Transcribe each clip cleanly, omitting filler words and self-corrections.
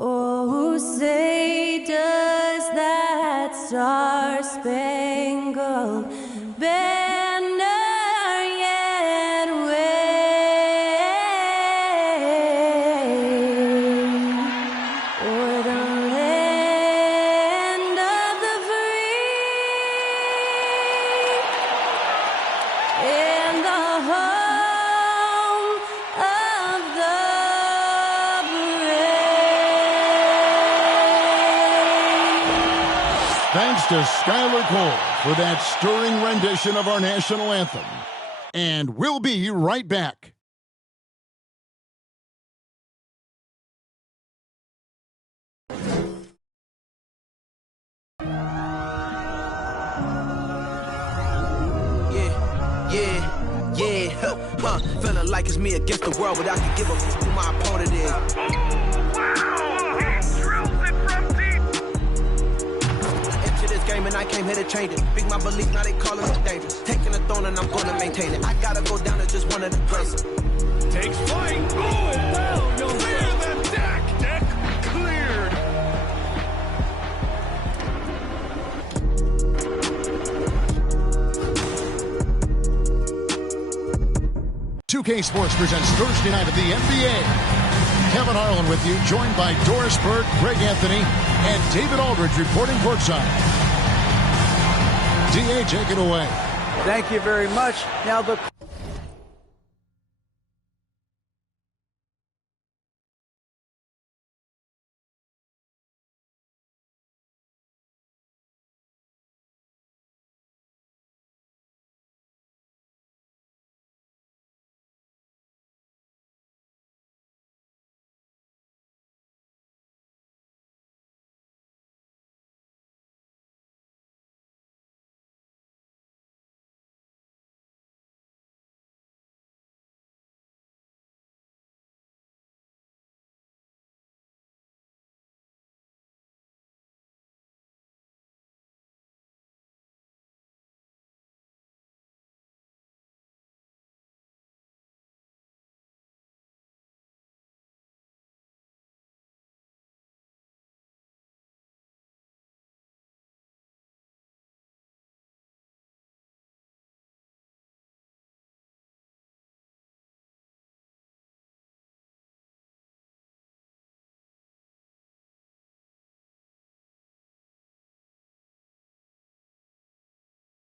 Oh, say does that star-spangled banner yet wave o'er the land of the free and the home of the Thanks to Skylar Cole for that stirring rendition of our national anthem. And we'll be right back. Feeling like it's me against the world, but I can give a fuck who my opponent is. Game and I came here to change it. Big my belief, now they calling it dangerous. Taking the throne and I'm gonna maintain it. I gotta go down as just one of the greatest. Takes flight, going down. You'll clear the deck. Deck cleared. KCiNCO'S Sports presents Thursday night of the NBA. Kevin Harlan with you, joined by Doris Burke, Greg Anthony, and David Aldridge reporting courtside. DA, take it away. Thank you very much. Now the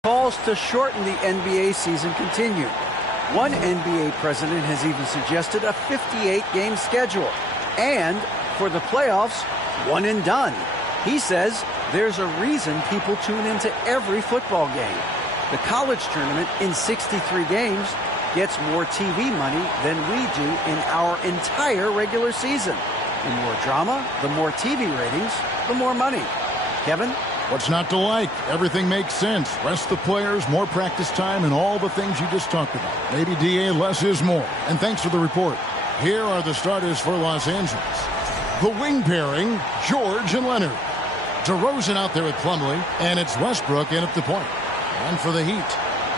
calls to shorten the NBA season continue. One NBA president has even suggested a 58-game schedule. And for the playoffs, one and done. He says there's a reason people tune into every football game. The college tournament in 63 games gets more TV money than we do in our entire regular season. The more drama, the more TV ratings, the more money. Kevin? What's not to like? Everything makes sense. Rest the players, more practice time, and all the things you just talked about. Maybe, DA, less is more. And thanks for the report. Here are the starters for Los Angeles. The wing pairing, George and Leonard. DeRozan out there with Plumlee, and it's Westbrook in at the point. And for the Heat,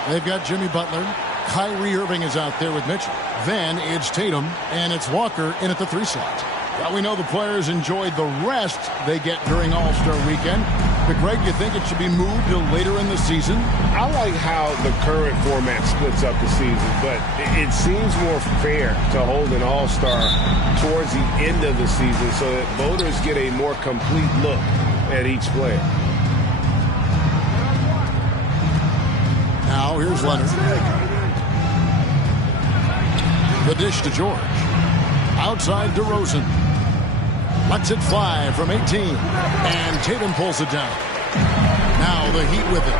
they've got Jimmy Butler. Kyrie Irving is out there with Mitchell. Then it's Tatum, and it's Walker in at the 3 slot. Well, we know the players enjoyed the rest they get during All-Star Weekend. But, Greg, you think it should be moved to later in the season? I like how the current format splits up the season, but it seems more fair to hold an All-Star towards the end of the season so that voters get a more complete look at each player. Now, here's Leonard. The dish to George. Outside DeRozan. Lets it fly from 18. And Tatum pulls it down. Now the Heat with it.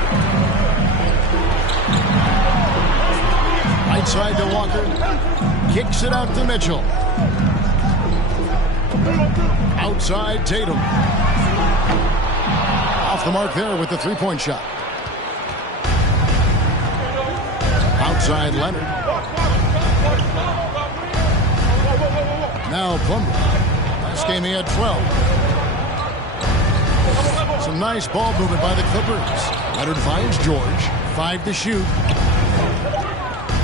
Right side to Walker. Kicks it out to Mitchell. Outside Tatum. Off the mark there with the three-point shot. Outside Leonard. Now Plumlee. Last game he had 12. Some nice ball movement by the Clippers. Leonard finds George. 5 to shoot.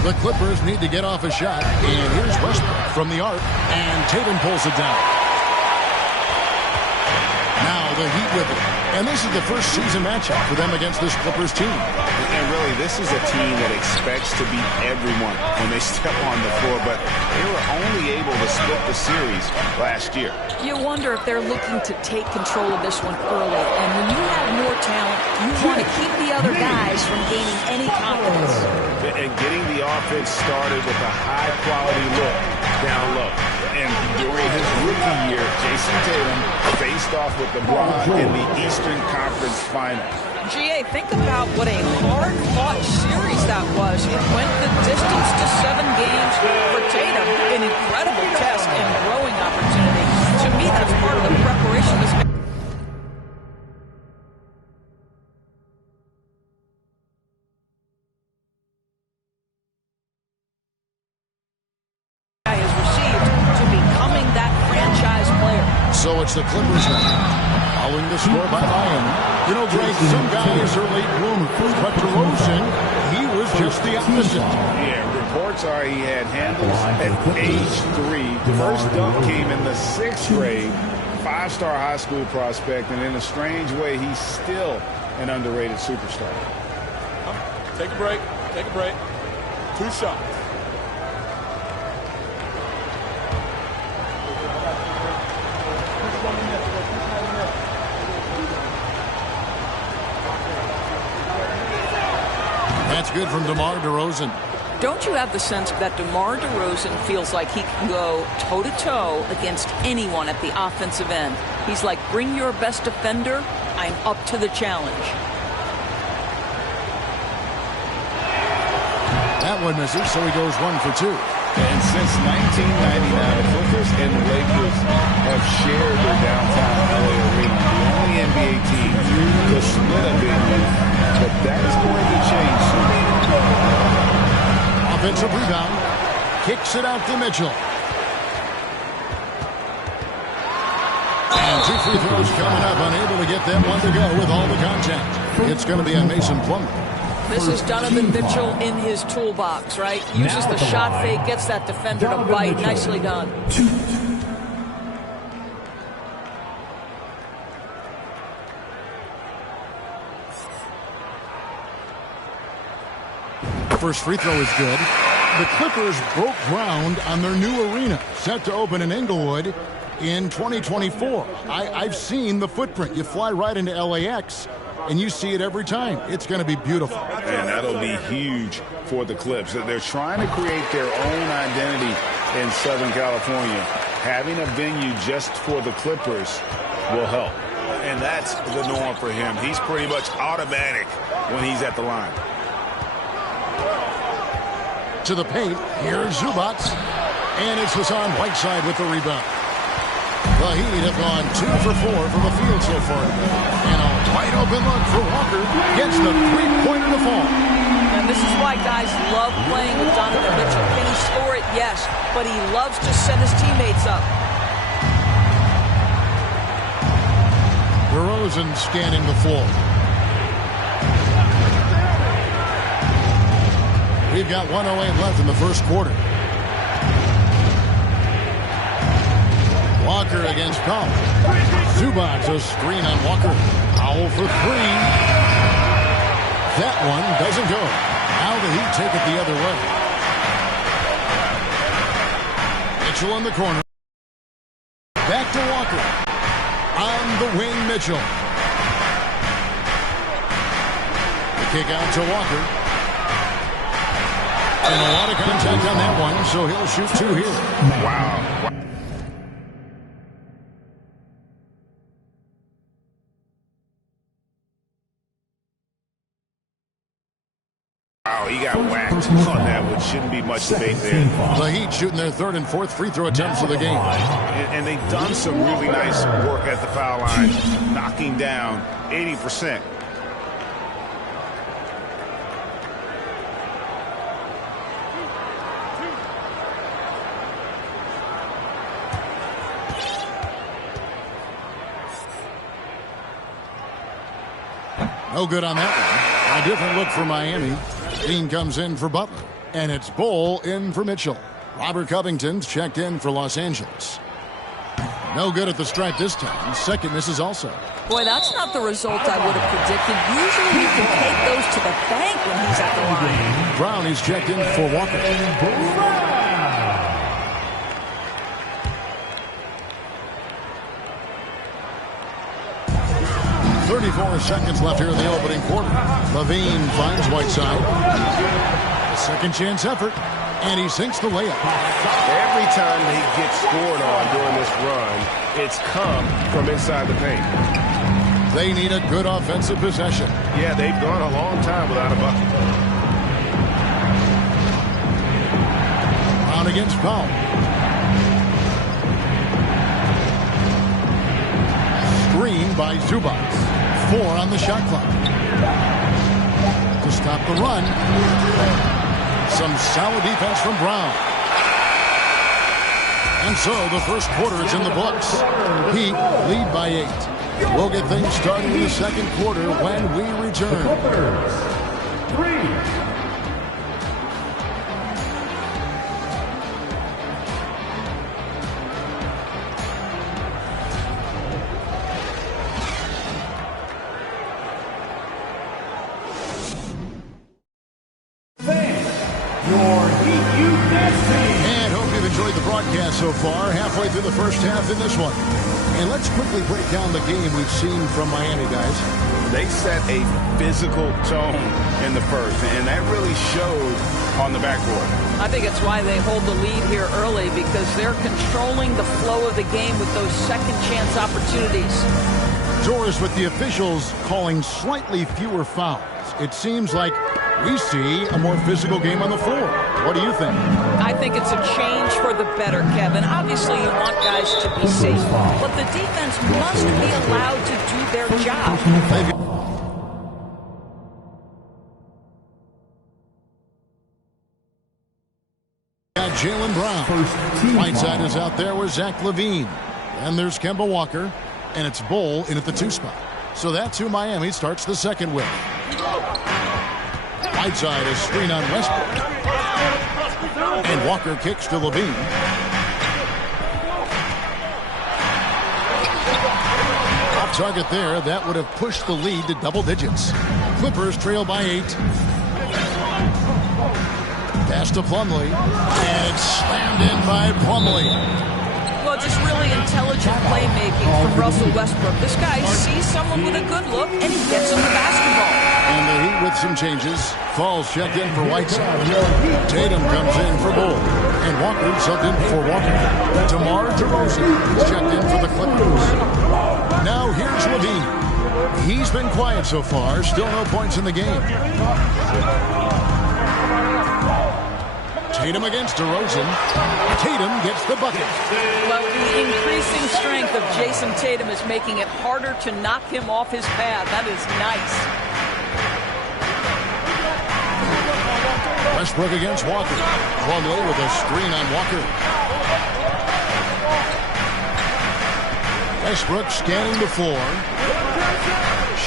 The Clippers need to get off a shot. And here's Westbrook from the arc. And Tatum pulls it down. the Heat with it. And this is the first season matchup for them against this Clippers team. And really, this is a team that expects to beat everyone when they step on the floor, but they were only able to split the series last year. You wonder if they're looking to take control of this one early. And when you have more talent, you want to keep the other guys from gaining any confidence. And getting the offense started with a high-quality look down low. And during his rookie year, Jason Tatum faced off with LeBron in the Eastern Conference Finals. GA, think about what a hard-fought series that was. It went the distance to 7 games for Tatum. An incredible test and growing opportunity. To me, that's part of the preparation this guy has received to becoming that franchise player. So it's the Clippers now. Following the score by Miami. You know, Greg, some guys are late bloomers, but DeRozan, he was just the opposite. Yeah, reports are he had handles at age 3. First dunk came in the 6th grade. 5-star high school prospect, and in a strange way, he's still an underrated superstar. Take a break. Take a break. 2 shots. That's good from DeMar DeRozan. Don't you have the sense that DeMar DeRozan feels like he can go toe-to-toe against anyone at the offensive end? He's like, bring your best defender, I'm up to the challenge. That one misses, so he goes 1 for 2. And since 1999, the Clippers and the Lakers have shared their downtown LA arena. The only NBA team to split a venue, but that's going to change soon. Offensive rebound. Kicks it out to Mitchell. And 2 free throws coming up. Unable to get that one to go with all the contact. It's going to be on Mason Plumlee. This is Donovan Mitchell in his toolbox, right? Uses the shot fake, gets that defender to bite. Nicely done. First free throw is good. The Clippers broke ground on their new arena, set to open in Inglewood in 2024. I've seen the footprint. You fly right into LAX, and you see it every time. It's going to be beautiful. And that'll be huge for the Clips. They're trying to create their own identity in Southern California. Having a venue just for the Clippers will help. And that's the norm for him. He's pretty much automatic when he's at the line. To the paint, here's Zubac, and it's Hassan Whiteside with the rebound. The Heat have gone 2 for 4 from the field so far. And a wide open look for Walker gets the three-pointer to fall. And this is why guys love playing with Donovan Mitchell. Can he score it? Yes, but he loves to set his teammates up. DeRozan scanning the floor. We've got 1:08 left in the first quarter. Walker against Powell. Zubac, a screen on Walker. Powell for 3. That one doesn't go. Now the Heat take it the other way. Mitchell in the corner. Back to Walker. On the wing, Mitchell. The kick out to Walker. And a lot of contact on that one, so he'll shoot 2 here. Wow. Wow, he got whacked on that one. Shouldn't be much debate there. The Heat shooting their 3rd and 4th free throw attempts of the game. And they've done some really nice work at the foul line, knocking down 80%. No good on that one. A different look for Miami. Dean comes in for Butler. And it's Bull in for Mitchell. Robert Covington's checked in for Los Angeles. No good at the stripe this time. Second misses also. Boy, that's not the result I would have predicted. Usually you can take those to the bank when he's at the line. Brown is checked in for Walker. 34 seconds left here in the opening quarter. Levine finds Whiteside. A second chance effort, and he sinks the layup. Every time he gets scored on during this run, it's come from inside the paint. They need a good offensive possession. Yeah, they've gone a long time without a bucket. Brown against Powell. Screen by Zubac. 4 on the shot clock. To stop the run. Some solid defense from Brown. And so the first quarter is in the books. Heat lead by 8. We'll get things started in the second quarter when we return. And hope you've enjoyed the broadcast so far. Halfway through the first half in this one. And let's quickly break down the game we've seen from Miami, guys. They set a physical tone in the first, and that really showed on the backboard. I think it's why they hold the lead here early, because they're controlling the flow of the game with those second chance opportunities. Doris, with the officials calling slightly fewer fouls, it seems like we see a more physical game on the floor. What do you think? I think it's a change for the better, Kevin. Obviously, you want guys to be safe, but the defense must be allowed to do their job. Got Jaylen Brown. Whiteside is out there with Zach Levine. And there's Kemba Walker. And it's Bull in at the 2 spot. So that's who Miami starts the second with. Whiteside is screen on Westbrook. And Walker kicks to Levine. Off target there. That would have pushed the lead to double digits. Clippers trail by 8. Pass to Plumlee. And it's slammed in by Plumlee. Well, just really intelligent playmaking from Russell Westbrook. This guy sees someone with a good look, and he gets him the basketball. And the Heat with some changes. Falls checked in for Whiteside. Tatum comes in for Bull. And Walker subbed in for Walker. DeMar DeRozan is checked in for the Clippers. Now here's Levine. He's been quiet so far. Still no points in the game. Tatum against DeRozan. Tatum gets the bucket. Well, the increasing strength of Jason Tatum is making it harder to knock him off his path. That is nice. Westbrook against Walker. Plumlee with a screen on Walker. Westbrook scanning the floor.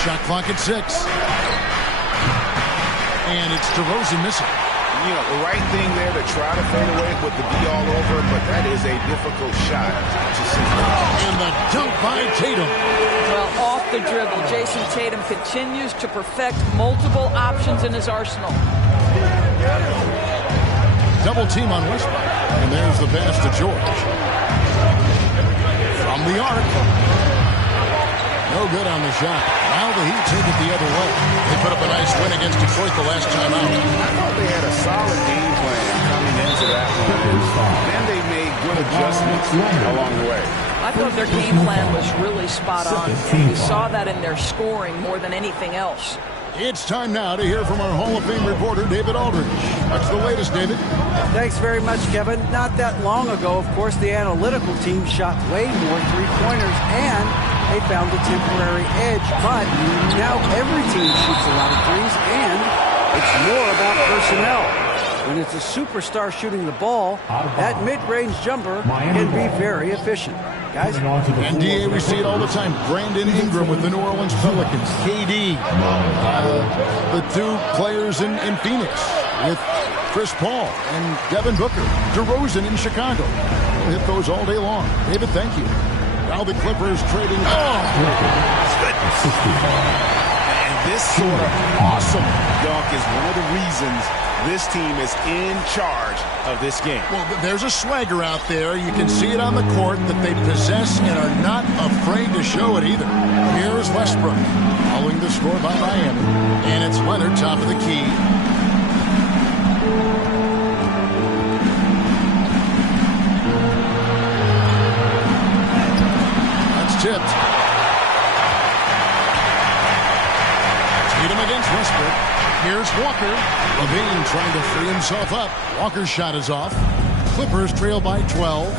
Shot clock at 6. And it's DeRozan missing. You know, the right thing there to try to fade away with the D all over, but that is a difficult shot to see. And the dunk by Tatum. Well, off the dribble, Jason Tatum continues to perfect multiple options in his arsenal. Double team on Westbrook. And there's the pass to George. From the arc. No good on the shot. Now the Heat take it the other way. They put up a nice win against Detroit the last time out. I thought they had a solid game plan coming into that one. Then they made good adjustments along the way. I thought their game plan was really spot on. We saw that in their scoring more than anything else. It's time now to hear from our Hall of Fame reporter, David Aldridge. What's the latest, David? Thanks very much, Kevin. Not that long ago, of course, the analytical team shot way more three-pointers, and they found a temporary edge. But now every team shoots a lot of threes, and it's more about personnel. When it's a superstar shooting the ball, that mid-range jumper can be very efficient. Guys? NBA, we see it all the time. Brandon Ingram with the New Orleans Pelicans. KD. The 2 players in Phoenix with Chris Paul and Devin Booker. DeRozan in Chicago. We'll hit those all day long. David, thank you. Now the Clippers trading. And this sort of awesome dunk is one of the reasons this team is in charge of this game. Well, there's a swagger out there. You can see it on the court that they possess and are not afraid to show it either. Here's Westbrook following the score by Miami. And it's Leonard, top of the key. That's tipped. Tatum against Westbrook. Here's Walker. Levine trying to free himself up. Walker's shot is off. Clippers trail by 12.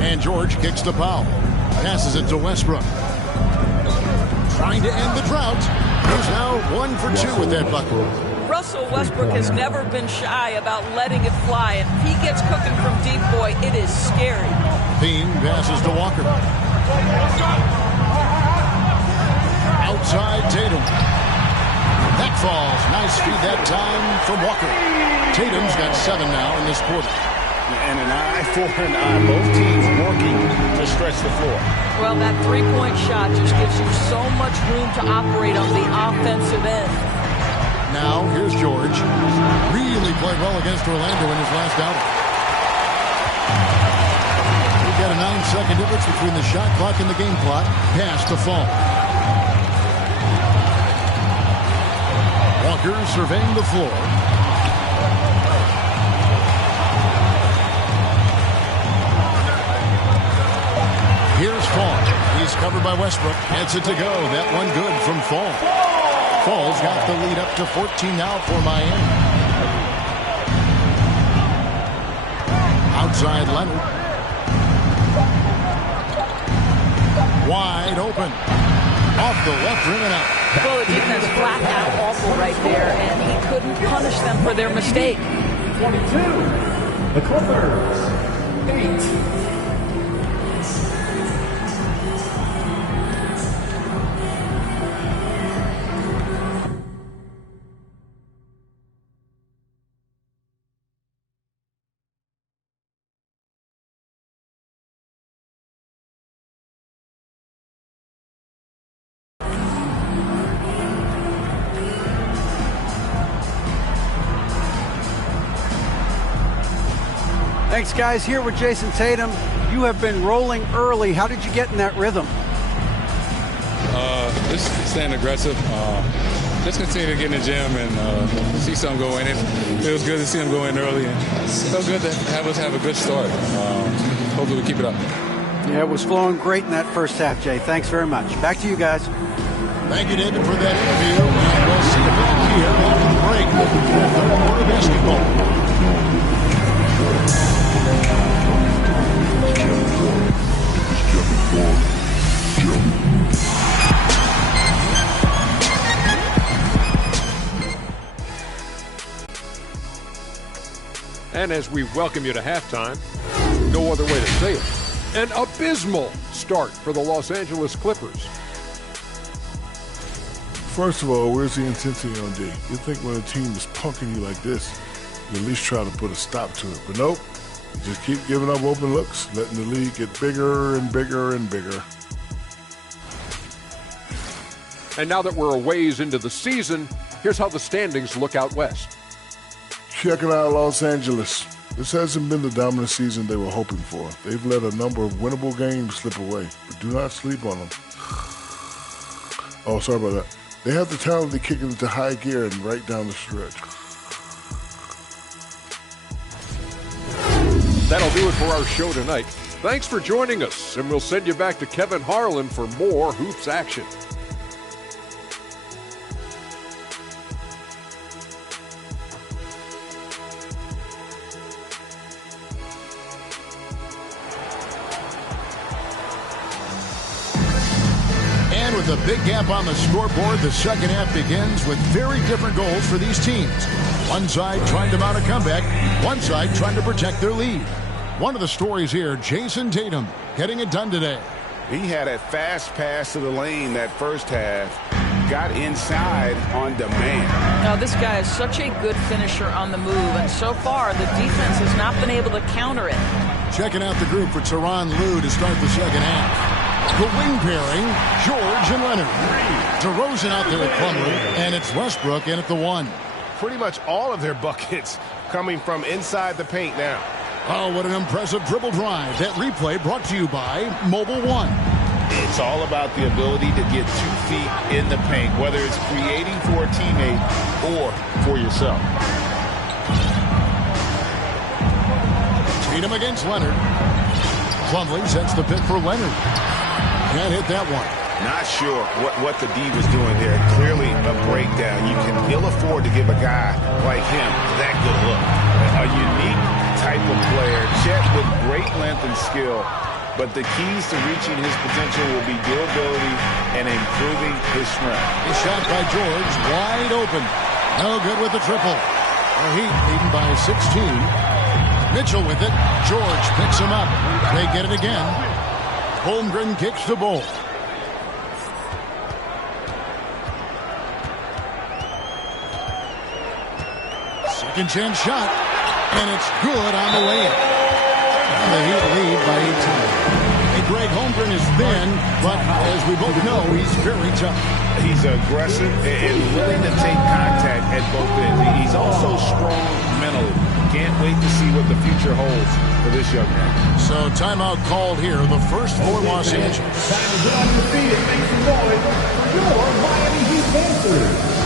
And George kicks the foul. Passes it to Westbrook. Trying to end the drought. He's now 1 for 2 with that bucket. Russell Westbrook has never been shy about letting it fly. And if he gets cooking from deep, boy, it is scary. Levine passes to Walker. Outside Tatum. That falls. Nice feed that time from Walker. Tatum's got 7 now in this quarter. And an eye for an eye. Both teams working to stretch the floor. Well, that three-point shot just gives you so much room to operate on the offensive end. Now, here's George. Really played well against Orlando in his last outing. We've got a 9-second difference between the shot clock and the game clock. Pass to Fall. Walker surveying the floor. Here's Fall. He's covered by Westbrook. Gets it to go. That one good from Fall. Fall's got the lead up to 14 now for Miami. Outside Leonard. Wide open. Off the left rim and out. Well, the defense flat out awful right there, and he couldn't punish them for their mistake. 22. The Clippers. 8. Thanks, guys. Here with Jason Tatum. You have been rolling early. How did you get in that rhythm? Just staying aggressive. Just continue to get in the gym and see something go in. It was good to see him go in early. And so good to have us have a good start. Hopefully we keep it up. Yeah, it was flowing great in that first half, Jay. Thanks very much. Back to you guys. Thank you, David, for that interview. And we'll see you back here after the break. Third quarter basketball. And as we welcome you to halftime, no other way to say it, an abysmal start for the Los Angeles Clippers. First of all, where's the intensity on D? You think when a team is punking you like this, you at least try to put a stop to it. But nope, you just keep giving up open looks, letting the lead get bigger and bigger and bigger. And now that we're a ways into the season, here's how the standings look out west. Check it out, Los Angeles. This hasn't been the dominant season they were hoping for. They've let a number of winnable games slip away, but do not sleep on them. Oh, sorry about that. They have the talent to kick it into high gear and right down the stretch. That'll do it for our show tonight. Thanks for joining us, and we'll send you back to Kevin Harlan for more Hoops action. With a big gap on the scoreboard, the second half begins with very different goals for these teams. One side trying to mount a comeback, one side trying to protect their lead. One of the stories here, Jason Tatum getting it done today. He had a fast pass to the lane that first half, got inside on demand. Now, this guy is such a good finisher on the move, and so far the defense has not been able to counter it. Checking out the group for Tyronn Lue to start the second half. The wing pairing, George and Leonard. DeRozan out there at Plumlee, and it's Westbrook in at the 1. Pretty much all of their buckets coming from inside the paint now. Oh, what an impressive dribble drive. That replay brought to you by Mobile One. It's all about the ability to get 2 feet in the paint, whether it's creating for a teammate or for yourself. Tatum against Leonard. Plumlee sets the pick for Leonard. Can't hit that one. Not sure what the D was doing there. Clearly a breakdown. You can ill afford to give a guy like him that good look. A unique type of player. Chet with great length and skill. But the keys to reaching his potential will be durability and improving his strength. A shot by George, wide open. No good with the triple. The Heat beaten by 16. Mitchell with it. George picks him up. They get it again. Holmgren kicks the ball. Second chance shot. And it's good on the way in. And the Heat lead by 18. Hey, Greg, Holmgren is thin, but as we both know, he's very tough. He's aggressive and willing to take contact at both ends. He's also strong mentally. Can't wait to see what the future holds for this young man. So timeout called here, the first for Los Angeles. Time to get on your feet and make some noise for your Miami Heat Panthers.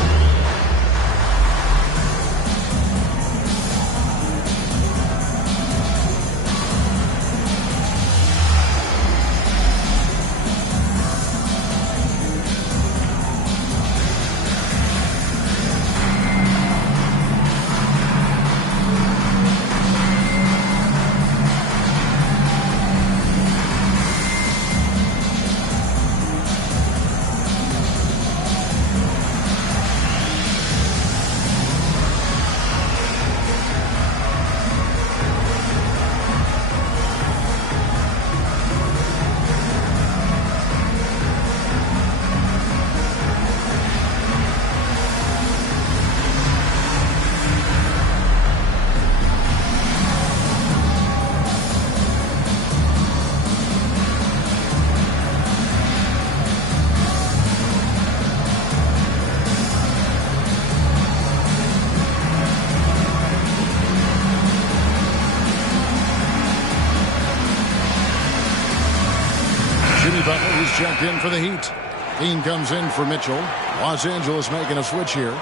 He's checked in for the Heat. Dean comes in for Mitchell. Los Angeles making a switch here.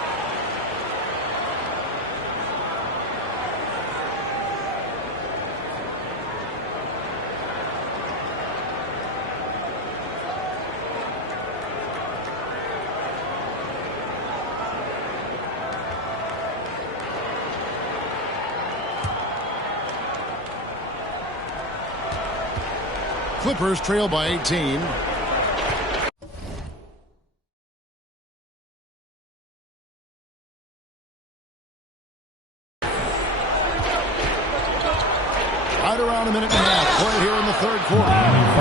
Clippers trail by 18. Right around a minute and a half played here in the third quarter.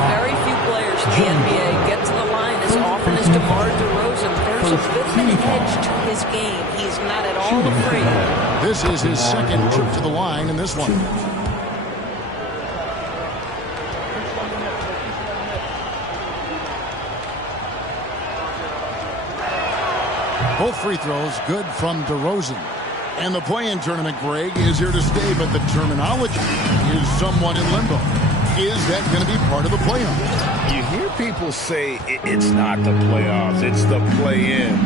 Very few players in the NBA get to the line as often as DeMar DeRozan. There's a bit of an edge to his game. He's not at all afraid. This is his second trip to the line in this one. Both free throws good from DeRozan. And the play-in tournament, Greg, is here to stay, but the terminology is somewhat in limbo. Is that going to be part of the playoffs? You hear people say it's not the playoffs, it's the play-in.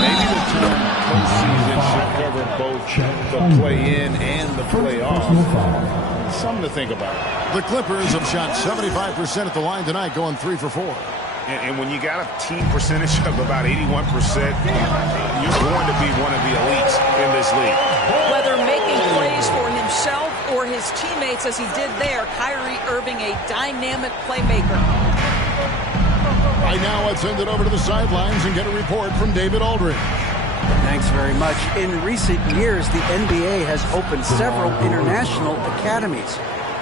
Maybe the term postseason should cover both the play-in and the playoffs. Something to think about. The Clippers have shot 75% at the line tonight, going 3 for 4. And when you got a team percentage of about 81%, you're going to be one of the elites in this league. Whether making plays for himself or his teammates as he did there, Kyrie Irving, a dynamic playmaker. Right now, let's send it over to the sidelines and get a report from David Aldridge. Thanks very much. In recent years, the NBA has opened several international academies.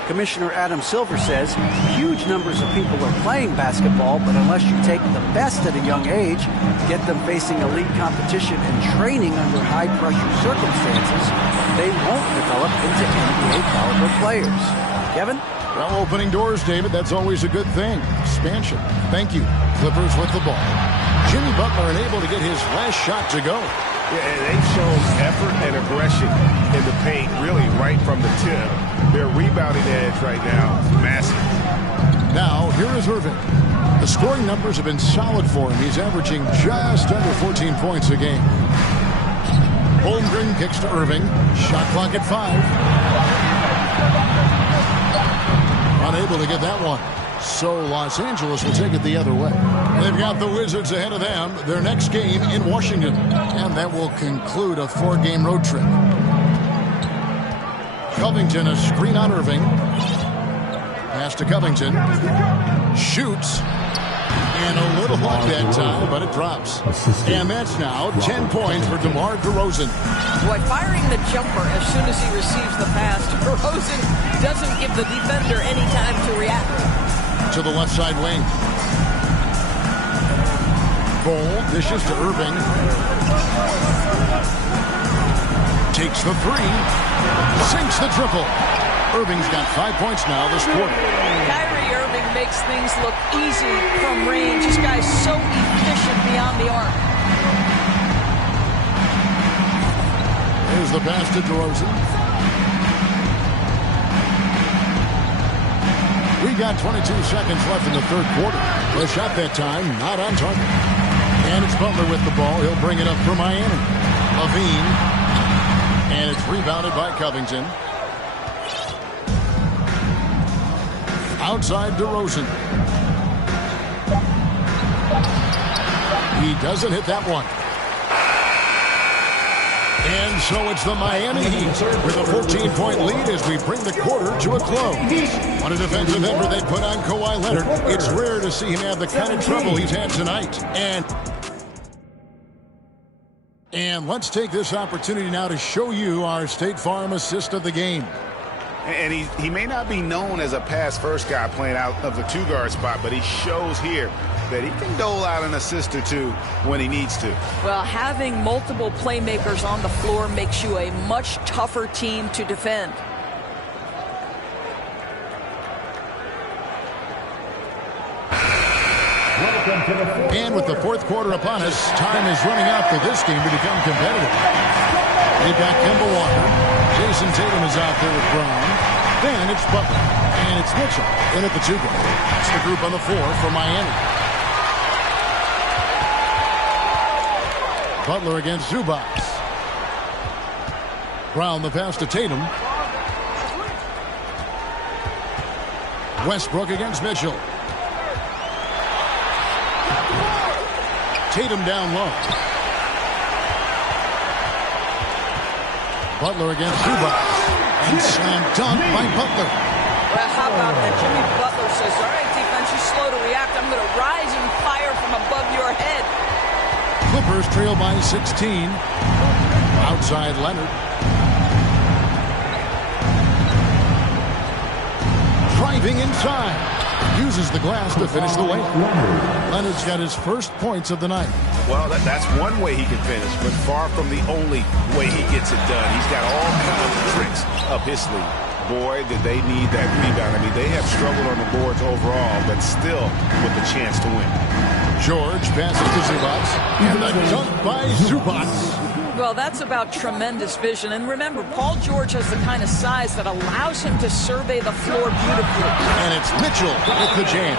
Commissioner Adam Silver says huge numbers of people are playing basketball, but unless you take the best at a young age, get them facing elite competition and training under high-pressure circumstances, they won't develop into NBA-caliber players. Kevin? Well, opening doors, David, that's always a good thing. Expansion. Thank you. Clippers with the ball. Jimmy Butler unable to get his last shot to go. Yeah, and they've shown effort and aggression in the paint, really right from the tip. Their rebounding edge right now is massive. Now, here is Irving. The scoring numbers have been solid for him. He's averaging just under 14 points a game. Holmgren kicks to Irving. Shot clock at 5. Unable to get that one. So Los Angeles will take it the other way. They've got the Wizards ahead of them. Their next game in Washington. And that will conclude a 4-game road trip. Covington, a screen on Irving. Pass to Covington. Shoots. And a little off that time, but it drops. And that's now 10 points for DeMar DeRozan. Boy, firing the jumper as soon as he receives the pass. DeRozan doesn't give the defender any time to react. To the left side wing. Ball dishes to Irving. Takes the 3. Sinks the triple. Irving's got 5 points now this quarter. Kyrie Irving makes things look easy from range. This guy's so efficient beyond the arc. Here's the pass to DeRozan. We got 22 seconds left in the third quarter. The shot that time, not on target. And it's Butler with the ball. He'll bring it up for Miami. Levine. And it's rebounded by Covington. Outside DeRozan. He doesn't hit that one. And so it's the Miami Heat with a 14-point lead as we bring the quarter to a close. On a defensive effort they put on Kawhi Leonard. It's rare to see him have the kind of trouble he's had tonight. And let's take this opportunity now to show you our State Farm assist of the game. And he may not be known as a pass-first guy playing out of the two-guard spot, but he shows here that he can dole out an assist or two when he needs to. Well, having multiple playmakers on the floor makes you a much tougher team to defend. And with the fourth quarter upon us, time is running out for this game to become competitive. They've got Kemba Walker. Jason Tatum is out there with Brown. Then it's Butler. And it's Mitchell in at the 2 guard. That's the group on the floor for Miami. Butler against Zubac. Brown the pass to Tatum. Westbrook against Mitchell. Tatum down low. Butler against Zubac. And slam dunk by Butler. Well, how about that? Jimmy Butler says, all right, defense, you're slow to react. I'm going to rise and fire from above your head. Clippers trail by 16. Outside Leonard. Driving inside. Uses the glass to finish the layup. Leonard's got his first points of the night. Well, that's one way he can finish, but far from the only way he gets it done. He's got all kinds of tricks up his sleeve. Boy, did they need that rebound. I mean, they have struggled on the boards overall, but still with a chance to win. George passes to Zubac. And the dunk by Zubac. Well, that's about tremendous vision. And remember, Paul George has the kind of size that allows him to survey the floor beautifully. And it's Mitchell with the jam.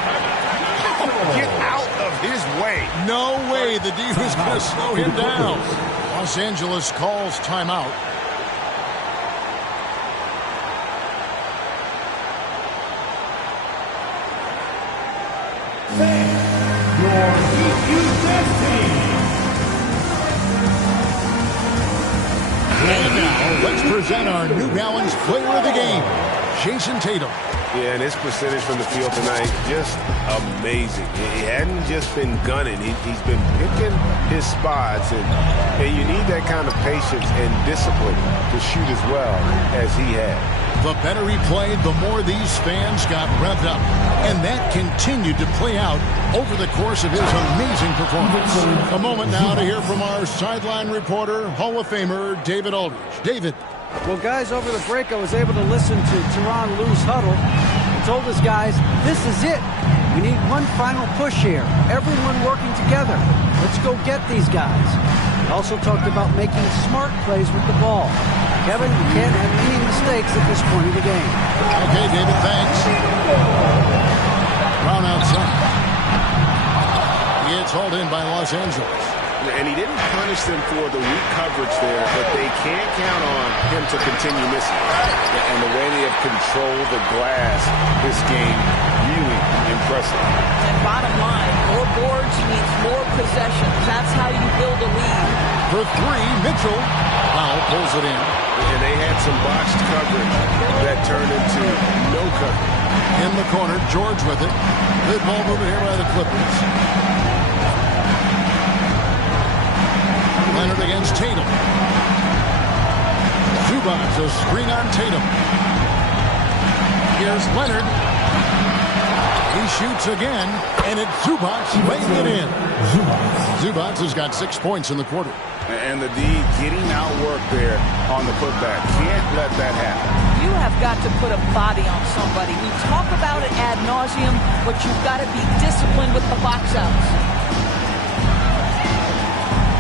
Get out of his way. No way the D was going to slow him down. Los Angeles calls timeout. Your And now, let's present our New Balance player of the game, Jason Tatum. Yeah, and his percentage from the field tonight, just amazing. He hadn't just been gunning. He's been picking his spots, and you need that kind of patience and discipline to shoot as well as he had. The better he played, the more these fans got revved up. And that continued to play out over the course of his amazing performance. A moment now to hear from our sideline reporter, Hall of Famer David Aldridge. David. Well, guys, over the break, I was able to listen to Tyronn Lue's huddle. told his guys, this is it. We need one final push here. Everyone working together. Let's go get these guys. He also talked about making smart plays with the ball. Kevin, you can't have any mistakes at this point of the game. Okay, David, thanks. Brown outside. He gets hauled in by Los Angeles. And he didn't punish them for the weak coverage there, but they can't count on him to continue missing. And the way they have controlled the glass this game, really impressive. And bottom line, more boards means more possessions. That's how you build a lead. For three, Mitchell. Powell pulls it in. And they had some botched coverage that turned into no coverage. In the corner, George with it. Good ball movement here by the Clippers. Leonard against Tatum. Zubac, a screen on Tatum. Here's Leonard. He shoots again, and it's Zubac laying it in. Zubac has got 6 points in the quarter. And the D getting outworked there on the putback. Can't let that happen. You have got to put a body on somebody. We talk about it ad nauseum, but you've got to be disciplined with the box outs.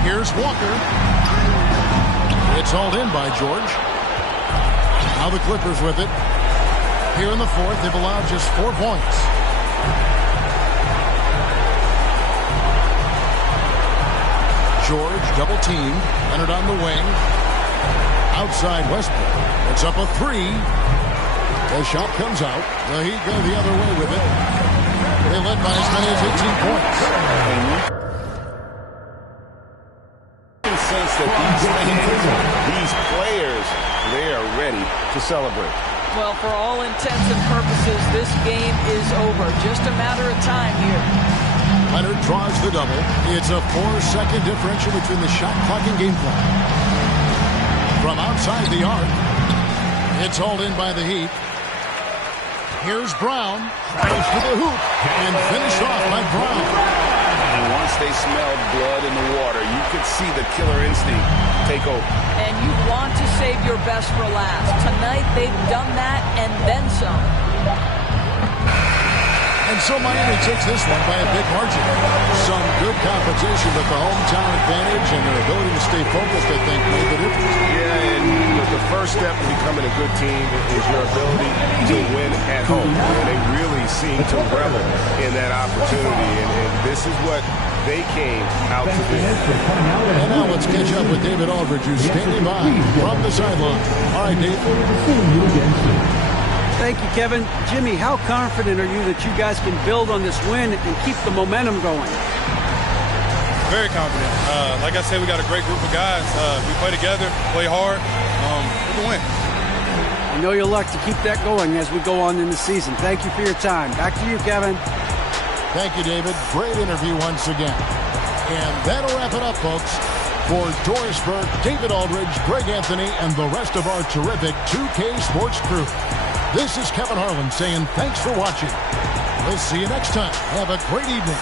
Here's Walker. It's hauled in by George. Now the Clippers with it. Here in the fourth, they've allowed just 4 points. George double teamed. Leonard on the wing. Outside Westbrook. It's up a 3. The shot comes out. The Heat go the other way with it. They led by as many as 18 points. Sense that these players, they are ready to celebrate. Well, for all intents and purposes, this game is over. Just a matter of time here. Leonard draws the double. It's a 4-second differential between the shot clock and game clock. From outside the arc, it's hauled in by the Heat. Here's Brown. Goes to the hoop and finished off by Brown. And once they smelled blood in the water, you could see the killer instinct take over. And you want to save your best for last. Tonight, they've done that and then some. And so Miami takes this one by a big margin. Some good competition, but the hometown advantage and their ability to stay focused, I think, made the difference. Yeah, and the first step to becoming a good team is your ability to win at home. And they really seem to revel in that opportunity. And this is what they came out to do. And now let's catch up with David Aldridge, who's standing by from the sideline. All right, Dave. Thank you, Kevin. Jimmy, how confident are you that you guys can build on this win and keep the momentum going? Very confident. Like I said, we got a great group of guys. We play together, play hard. We can win. I know you'll like to keep that going as we go on in the season. Thank you for your time. Back to you, Kevin. Thank you, David. Great interview once again. And that'll wrap it up, folks. For Doris Burke, David Aldridge, Greg Anthony, and the rest of our terrific 2K Sports crew. This is Kevin Harlan saying thanks for watching. We'll see you next time. Have a great evening.